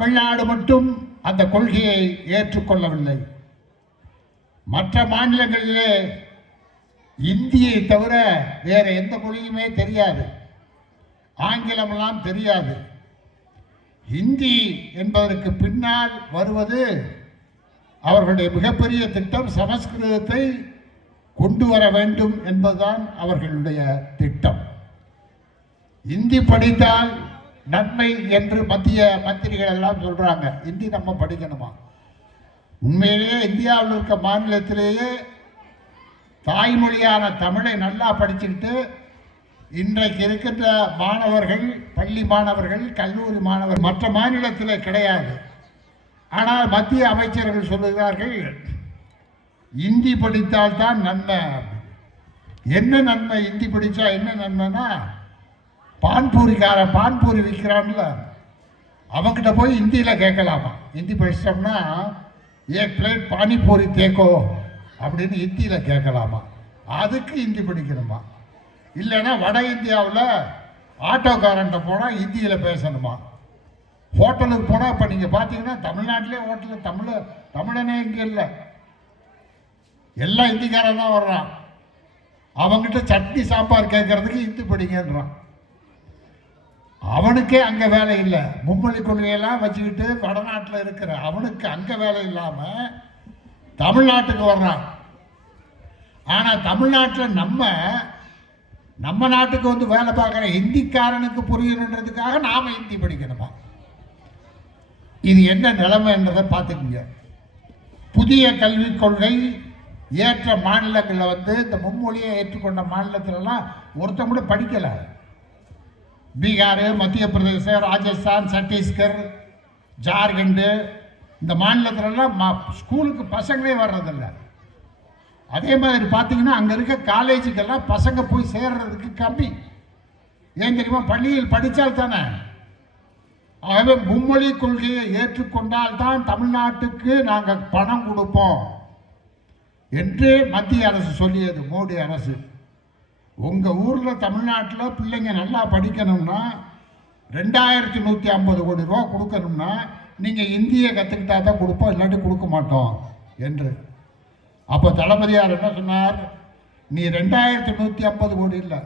தமிழ்நாடு மட்டும் அந்த கொள்கையை ஏற்றுக்கொள்ளவில்லை. மற்ற மாநிலங்களிலே இந்தியை தவிர வேற எந்த மொழியுமே தெரியாது, ஆங்கிலமெல்லாம் தெரியாது. ஹிந்தி என்பதற்கு பின்னால் வருவது அவர்களுடைய மிகப்பெரிய திட்டம். சமஸ்கிருதத்தை கொண்டு வர வேண்டும் என்பதுதான் அவர்களுடைய திட்டம். இந்தி படித்தால் நன்மை என்று மத்திய மந்திரிகள் எல்லாம் சொல்றாங்க. இந்தி நம்ம படிக்கணுமா? உண்மையிலேயே இந்தியாவில் இருக்க மாநிலத்திலேயே தாய்மொழியான தமிழை நல்லா படிச்சுக்கிட்டு இன்றைக்கு இருக்கின்ற மாணவர்கள், பள்ளி மாணவர்கள், கல்லூரி மாணவர்கள் மற்ற மாநிலத்தில் கிடையாது. ஆனால் மத்திய அமைச்சர்கள் சொல்லுகிறார்கள் இந்தி படித்தால் தான் நன்மை. என்ன நன்மை? இந்தி படித்தா என்ன நன்மைனா, பான்பூரிக்காரன் பான்பூரி விற்கிறான்ல, அவங்ககிட்ட போய் இந்தியில் கேட்கலாமா? இந்தி படிச்சிட்டோம்னா ஏக் பிளேட் பானிபூரி தேக்கோ அப்படின்னு இந்தியில் கேட்கலாமா? அதுக்கு இந்தி படிக்கணுமா? இல்லைன்னா வட இந்தியாவில் ஆட்டோக்காரன்ட்ட போனால் இந்தியில் பேசணுமா? ஹோட்டலுக்கு போனால் இப்போ நீங்கள் பார்த்தீங்கன்னா தமிழ்நாட்டிலே ஹோட்டலில் தமிழனே இங்கே இல்லை, எல்லாம் இந்திக்காரன் தான் வர்றான். அவங்ககிட்ட சட்னி சாம்பார் கேட்கறதுக்கு இந்தி படிங்கன்றான். அவனுக்கே அங்கே வேலை இல்லை. மும்மொழி கொள்கையெல்லாம் வச்சுக்கிட்டு வடநாட்டில் இருக்கிற அவனுக்கு அங்கே வேலை இல்லாமல் தமிழ்நாட்டுக்கு வர்றான். ஆனால் தமிழ்நாட்டில் நம்ம நாட்டுக்கு வந்து வேலை பார்க்குற ஹிந்திக்காரனுக்கு புரியணுன்றதுக்காக நாம் ஹிந்தி படிக்கணுமா? இது என்ன நிலைமைன்றதை பார்த்துக்குங்க. புதிய கல்விக் கொள்கை ஏற்ற மாநிலங்களில் வந்து இந்த மும்மொழியை ஏற்றுக்கொண்ட மாநிலத்திலலாம் ஒருத்தன் கூட படிக்கலை. பீகார், மத்திய பிரதேசம், ராஜஸ்தான், சத்தீஸ்கர், ஜார்க்கண்டு இந்த மாநிலத்திலலாம் ஸ்கூலுக்கு பசங்களே வர்றதில்ல. அதே மாதிரி பார்த்தீங்கன்னா அங்கே இருக்க காலேஜுக்கெல்லாம் பசங்க போய் சேர்றதுக்கு கம்மி. ஏன் தெரியுமா? பள்ளியில் படித்தால் தானே. ஆகவே மும்மொழி கொள்கையை ஏற்றுக்கொண்டால் தான் தமிழ்நாட்டுக்கு நாங்கள் பணம் கொடுப்போம் என்று மத்திய அரசு சொல்லியது, மோடி அரசு. உங்கள் ஊரில் தமிழ்நாட்டில் பிள்ளைங்க நல்லா படிக்கணும்னா 2150 கோடி ரூபா கொடுக்கணும்னா நீங்கள் இந்தியை கற்றுக்கிட்டா தான் கொடுப்போம், இல்லாட்டி கொடுக்க மாட்டோம் என்று. அப்போ தளபதியார் என்ன சொன்னார்? நீ 2150 கோடி இல்லை,